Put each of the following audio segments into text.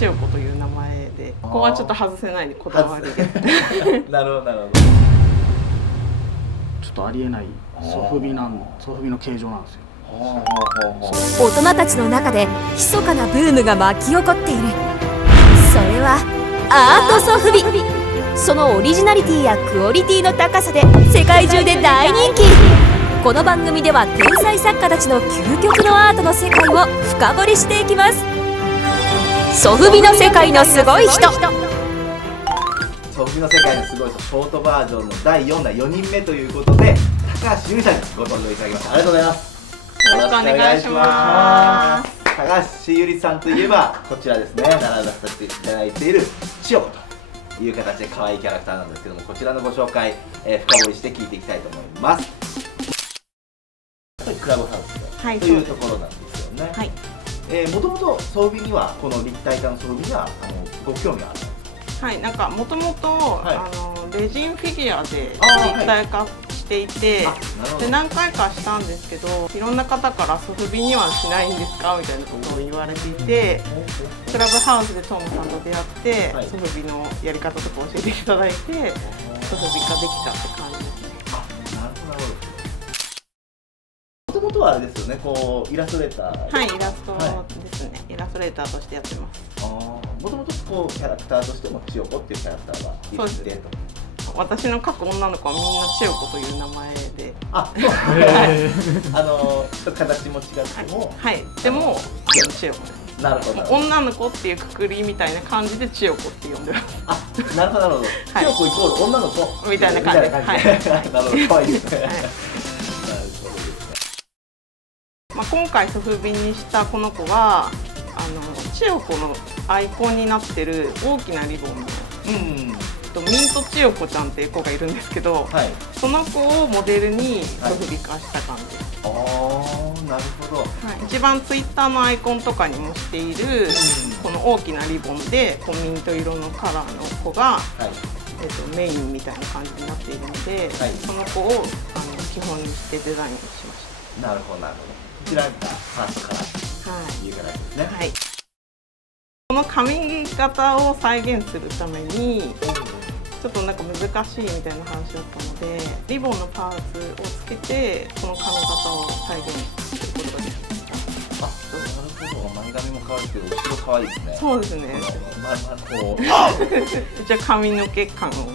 千代子という名前で、ここはちょっと外せないこだわりで。なるほどなるほど。ちょっとありえないソフビの形状なんですよ。大人たちの中で密かなブームが巻き起こっている。それはアートソフビ。そのオリジナリティやクオリティの高さで世界中で大人気。この番組では天才作家たちの究極のアートの世界を深掘りしていきます。ソフビの世界のすごい人。ソフビの世界のすごい人ショートバージョンの第4弾4人目ということで、高橋由里さんにご登場いただきました。ありがとうございます。よろしくお願いします。高橋由里さんといえばこちらですね、並べさせていただいている千代子という形で可愛いキャラクターなんですけども、こちらのご紹介、深掘りして聞いていきたいと思います。クラブハウスというところなんですよね。はい。もともとソフビにはこの立体化のソフビにはご興味がある。はい、なんかもともとレジンフィギュアで立体化していて、で何回かしたんですけど、いろんな方からソフビにはしないんですかみたいなことを言われていて、クラブハウスでトーマさんと出会って、ソフビのやり方とか教えていただいて、ソフビ化できたって感じですね。なるほど。もともとはあれですよね、こうイラストレーター。はい、イラストですね。イラストレーターとしてやってます。もともとこうキャラクターとしても千代子っていうキャラクターがいてと。私の描く女の子はみんな千代子という名前で。あ、そう。形も違っても。はい。でも千代子です。なるほど。女の子っていうくくりみたいな感じで千代子って呼んでます。あ、なるほどなるほど。千代子イコール女の子みたいな感じで。はい。なるほど、可愛いですね。まあ今回ソフビにしたこの子は千代子のアイコンになってる大きなリボンの。ミント千代子ちゃんっていう子がいるんですけど、その子をモデルにソフビ化した感じです。なるほど。一番ツイッターのアイコンとかにもしているこの大きなリボンでミント色のカラーの子がメインみたいな感じになっているので、その子を基本にしてデザインしました。なるほどなるほど。こちらがファーストカラーという形ですね。はい。この髪型を再現するためにちょっとなんか難しいみたいな話だったので、リボンのパーツをつけてこの髪型を再現することができました。なるほど。前髪も可愛いけど後ろ可愛いですね。そうですね。じゃあ髪の毛感を出して。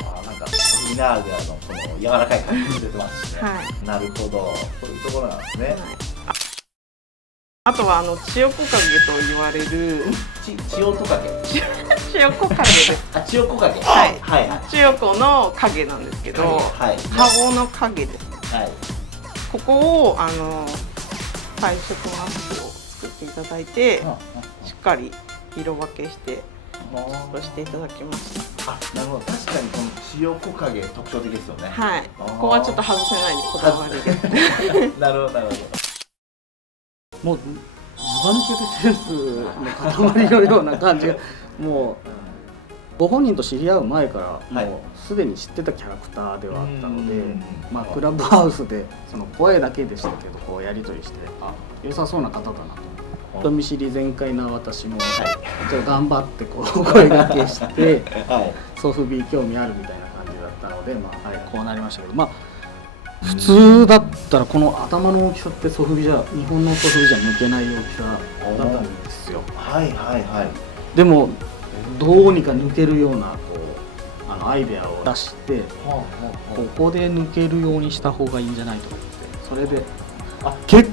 なんかミナーガのこの柔らかい感じが出てますしね。なるほど。そういうところなんですね。あとは千代子影と言われる千代子影。千代子影です。千代子影。はい。千代子の影なんですけど、顔の影です。ここを配色マスクを作っていただいて、しっかり色分けしてしていただきました。なるほど。確かにこの千代子影特徴的ですよね。はい。ここはちょっと外せないこだわりで。なるほどなるほど。もうずば抜けてセンスの塊のような感じが、もうご本人と知り合う前からもうすでに知ってたキャラクターではあったので、クラブハウスでその声だけでしたけどこうやり取りして良さそうな方だなと。人見知り全開な私も頑張ってこう声掛けしてソフビ興味あるみたいな感じだったので、こうなりましたけど、普通だったらこの頭の大きさって日本のソフビじゃ抜けない大きさだったんですよ。でもどうにか抜けるようなアイデアを出して、ここで抜けるようにした方がいいんじゃないと思って、それで結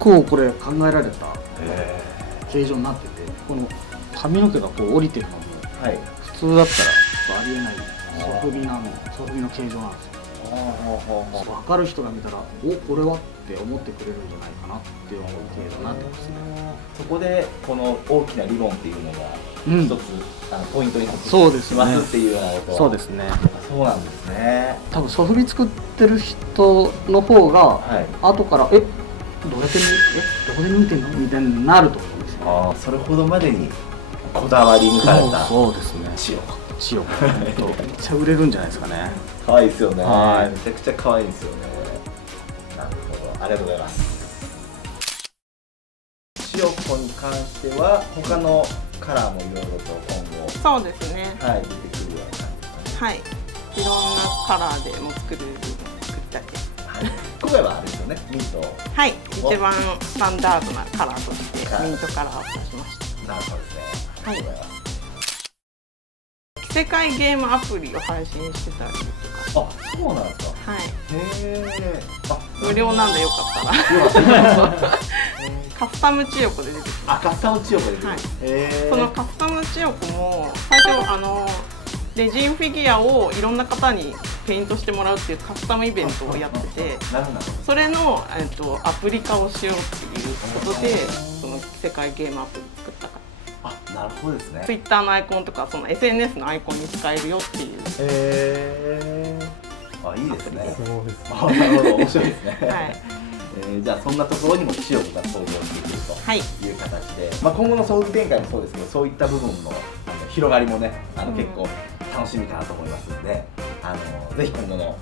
構これ考えられた形状になってて、この髪の毛がこう降りてるのも普通だったらありえないソフビの形状なんですよ。分かる人が見たらこれはって思ってくれるんじゃないかなって思う程度になってますね。そこでこの大きなリボンっていうのが一つポイントになってきますっていうようなことは。そうですね。そうなんですね。多分ソフビ作ってる人の方が後からどうやってどこで抜いてんのみたいになると思うんですよ。それほどまでにこだわり抜かれた。そうですね。千代子めっちゃ売れるんじゃないですかね。可愛いですよね。めちゃくちゃ可愛いですよね。なるほど、ありがとうございます。千千代子に関しては他のカラーもいろいろと今後そうですね。はい出てくるような感じですかね。はい。いろんなカラーでも作ったり。はい、今回はあれですよね、ミント。はい。一番スタンダードなカラーとしてミントカラーを出しましなるほどですね。ありがとうございます。た。異世界ゲームアプリを配信してたりとか。あ、そうなんですか。はい。へえ。あ、無料なんでよかったら。カスタム千代子で出てきます。あ、カスタム千代子で出てくる。はいへえ。そのカスタム千代子も最初レジンフィギュアをいろんな方にペイントしてもらうっていうカスタムイベントをやってて、なるほど。それの、アプリ化をしようっていうことでその世界ゲームアプリ作ったかあ、なるほどですね。ら、Twitter のアイコンとかその SNS のアイコンに使えるよっていう。へえ。あ、いいですね。そうです。あ、なるほど、面白いですね。はいじゃあそんなところにも千代子が登場してくるとはいいう形で、まあ、今後のソフビ展開もそうですけど、そういった部分の広がりもね、結構楽しみかなと思いますので、ぜひ今後の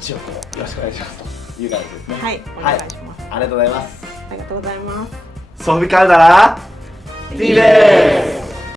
千代子をよろしくお願いしますという感じですね。はい、お願いします。ありがとうございます。ありがとうございます。ソフビカルダラ TV です。